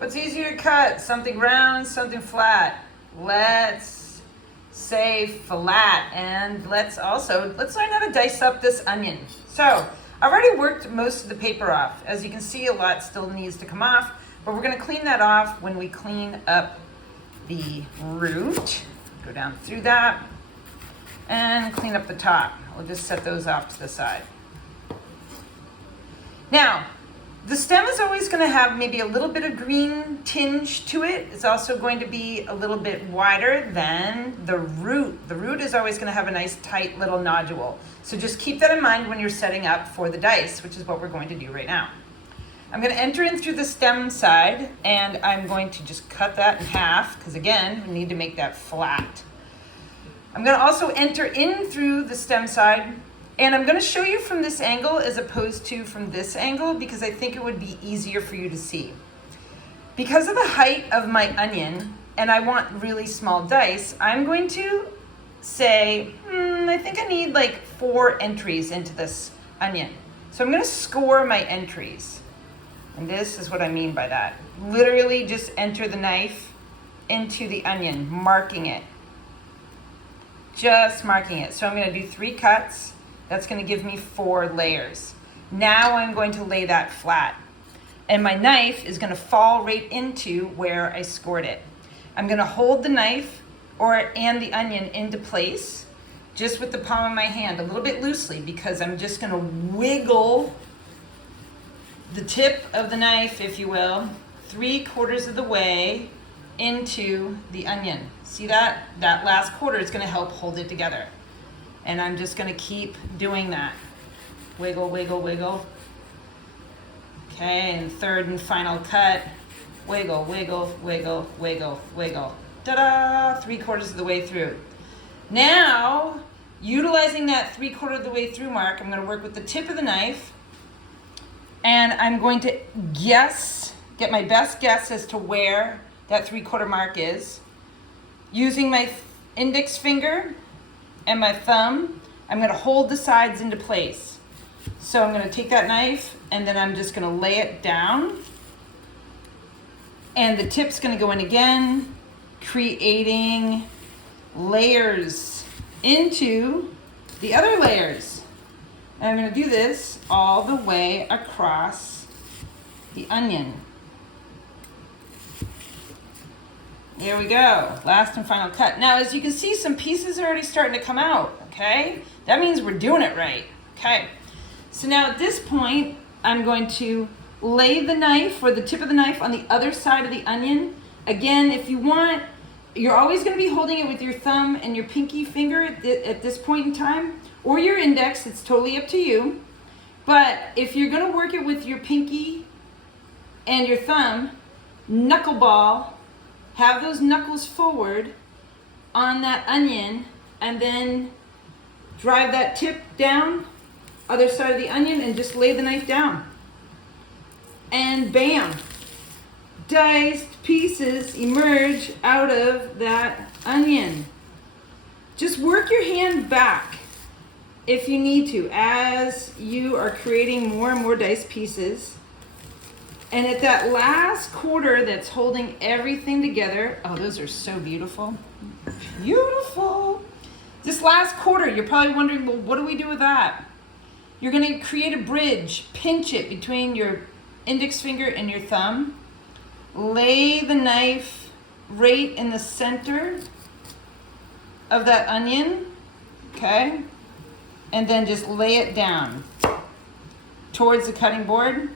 What's easier to cut? Something round, something flat? Let's say flat. And let's learn how to dice up this onion. So I've already worked most of the paper off. As you can see, a lot still needs to come off, but we're gonna clean that off when we clean up the root. Go down through that and clean up the top. We'll just set those off to the side. Now, the stem is always going to have maybe a little bit of green tinge to it. It's also going to be a little bit wider than the root. The root is always going to have a nice tight little nodule. So just keep that in mind when you're setting up for the dice, which is what we're going to do right now. I'm going to enter in through the stem side, and I'm going to just cut that in half because, again, we need to make that flat. I'm going to also enter in through the stem side, and I'm going to show you from this angle as opposed to from this angle because I think it would be easier for you to see. Because of the height of my onion, and I want really small dice, I'm going to say, I think I need like 4 entries into this onion. So I'm going to score my entries. And this is what I mean by that. Literally just enter the knife into the onion, marking it. Just marking it. So I'm going to do 3 cuts. That's going to give me 4 layers. Now I'm going to lay that flat. And my knife is going to fall right into where I scored it. I'm going to hold the knife and the onion into place just with the palm of my hand, a little bit loosely, because I'm just going to wiggle the tip of the knife, if you will, 3/4 of the way into the onion. See that? That last quarter is going to help hold it together. And I'm just going to keep doing that. Wiggle, wiggle, wiggle. Okay, and third and final cut. Wiggle, wiggle, wiggle, wiggle, wiggle. Ta-da! 3/4 of the way through. Now, utilizing that 3/4 of the way through mark, I'm going to work with the tip of the knife. And I'm going to get my best guess as to where that 3/4 mark is. Using my index finger and my thumb, I'm going to hold the sides into place. So I'm going to take that knife and then I'm just going to lay it down. And the tip's going to go in again, creating layers into the other layers. And I'm going to do this all the way across the onion. There we go, last and final cut. Now, as you can see, some pieces are already starting to come out, okay? That means we're doing it right, okay? So now at this point, I'm going to lay the knife or the tip of the knife on the other side of the onion. Again, if you want, you're always gonna be holding it with your thumb and your pinky finger at this point in time, or your index, it's totally up to you. But if you're gonna work it with your pinky and your thumb, knuckleball, have those knuckles forward on that onion and then drive that tip down, other side of the onion, and just lay the knife down. And bam, diced pieces emerge out of that onion. Just work your hand back if you need to as you are creating more and more diced pieces. And at that last quarter that's holding everything together, oh, those are so beautiful. Beautiful. This last quarter, you're probably wondering, well, what do we do with that? You're gonna create a bridge, pinch it between your index finger and your thumb. Lay the knife right in the center of that onion, okay? And then just lay it down towards the cutting board.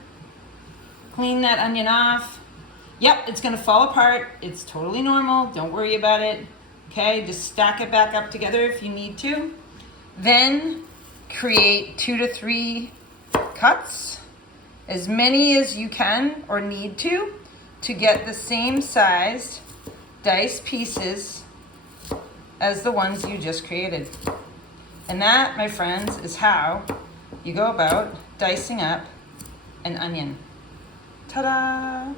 Clean that onion off. Yep, it's gonna fall apart. It's totally normal, don't worry about it. Okay, just stack it back up together if you need to. Then create 2 to 3 cuts, as many as you can or need to get the same sized diced pieces as the ones you just created. And that, my friends, is how you go about dicing up an onion. Ta-da!